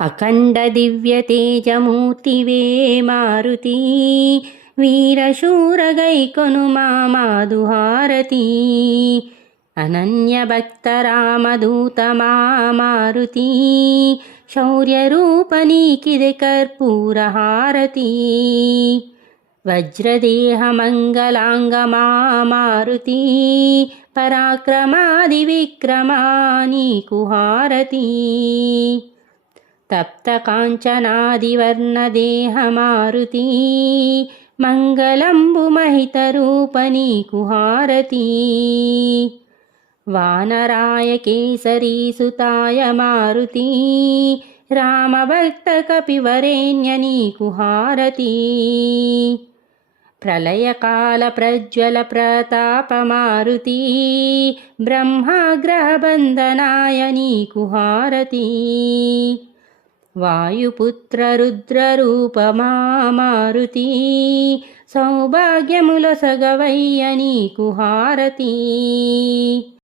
అఖండ దివ్య తేజమూర్తివే మారుతి వీరశూరగైకొను మా మాధుహారతి అనన్య భక్త రామదూత మా మారుతి శౌర్యరూపనీకిదే కర్పూరహారతి వజ్రదేహ మంగళాంగ మా మారుతి పరాక్రమాది విక్రమా నీకు హారతి తప్త కాంచనాదివర్ణదేహ మారుతి మంగళంబు మహిత రూప నీకు హారతి వానరాయ కేసరీ సుతాయ మారుతి రామభక్త కపివరేణ్య నీకు హారతి ప్రళయకాల ప్రజ్వల ప్రతాప మారుతి బ్రహ్మాగ్రహ బంధనాయ నీకు హారతి వాయుపుత్ర రుద్రరూప మా మారుతి సౌభాగ్యముల సగవయ్య నీకు హారతి